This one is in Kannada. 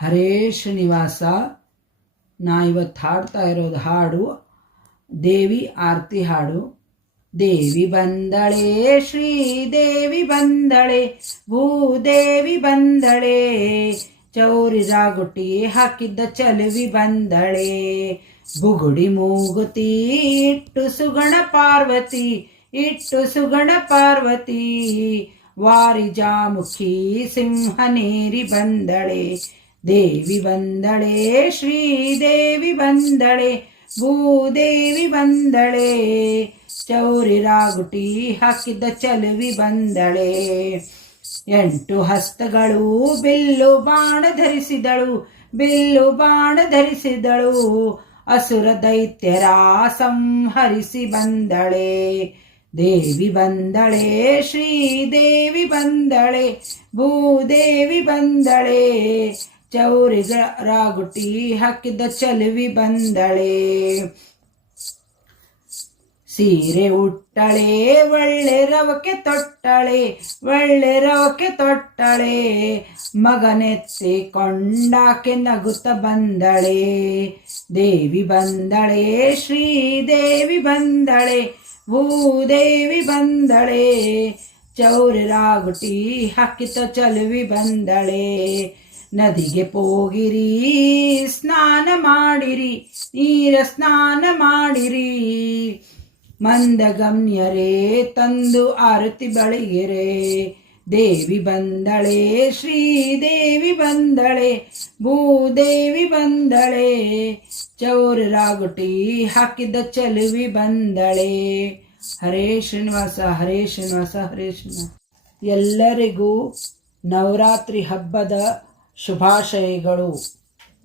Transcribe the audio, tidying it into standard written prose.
ಹರೇ ಶ್ರೀನಿವಾಸ. ನಾ ಇವತ್ತು ಹಾಡ್ತಾ ಇರೋದು ಹಾಡು ದೇವಿ ಆರತಿ ಹಾಡು. ದೇವಿ ಬಂದಳೆ, ಶ್ರೀದೇವಿ ಬಂದಳೆ, ಭೂದೇವಿ ಬಂದಳೆ, ಚೌರಿ ರಾಗುಟಿ ಹಾಕಿದ್ದ ಚಲುವಿ ಬಂದಳೆ, ಬುಗುಡಿ ಮೂಗುತಿ ಇಟ್ಟು ಸುಗಣ ಪಾರ್ವತಿ, ಇಟ್ಟು ಸುಗಣ ಪಾರ್ವತಿ, ವಾರಿಜಾಮುಖಿ ಸಿಂಹನೇರಿ ಬಂದಳೆ. ದೇವಿ ಬಂದಳೆ, ಶ್ರೀದೇವಿ ಬಂದಳೆ, ಭೂದೇವಿ ಬಂದಳೆ, ಚೌರಿ ರಾಗುಟಿ ಹಾಕಿದ್ದ ಚಲುವಿ ಬಂದಳೆ. 8 ಹಸ್ತಗಳು ಬಿಲ್ಲು ಬಾಣ ಧರಿಸಿದಳು, ಬಿಲ್ಲು ಬಾಣ ಧರಿಸಿದಳು, ಅಸುರ ದೈತ್ಯರ ಸಂಹರಿಸಿ ಬಂದಳೆ. ದೇವಿ ಬಂದಳೆ, ಶ್ರೀದೇವಿ ಬಂದಳೆ, ಭೂದೇವಿ ಬಂದಳೆ, ಚೌರಿ ರಾಗುಟಿ ಹಾಕಿದ್ದ ಚಲುವಿ ಬಂದಳೆ. ಸೀರೆ ಉಟ್ಟಳೆ, ಒಳ್ಳೆ ರವಕ್ಕೆ ತೊಟ್ಟಳೆ, ಒಳ್ಳೆ ರವಕ್ಕೆ ತೊಟ್ಟಳೆ, ಮಗನೆತ್ತಿ ಕೊಂಡಾಕೆ ನಗುತ್ತ ಬಂದಳೆ. ದೇವಿ ಬಂದಳೆ, ಶ್ರೀದೇವಿ ಬಂದಳೆ, ಭೂದೇವಿ ಬಂದಳೆ, ಚೌರಿ ರಾಗುಟಿ ಹಾಕಿತ ಚಲುವಿ ಬಂದಳೆ. ನದಿಗೆ ಹೋಗಿರಿ, ಸ್ನಾನ ಮಾಡಿರಿ, ನೀರ ಸ್ನಾನ ಮಾಡಿರಿ, ಮಂದಗಮ್ಯರೇ ತಂದು ಆರತಿ ಬಳಿಗೆರೆ. ದೇವಿ ಬಂದಳೆ, ಶ್ರೀದೇವಿ ಬಂದಳೆ, ಭೂದೇವಿ ಬಂದಳೆ, ಚೌರಿ ರಾಗುಟಿ ಹಾಕಿದ್ದ ಚಲುವಿ ಬಂದಳೆ. ಹರೇ ಶ್ರೀನಿವಾಸ, ಹರೇ ಶ್ರೀನಿವಾಸ, ಹರೇ ಶ್ರೀನಿವಾಸ. ಎಲ್ಲರಿಗೂ ನವರಾತ್ರಿ ಹಬ್ಬದ ಶುಭಾಶಯಗಳು.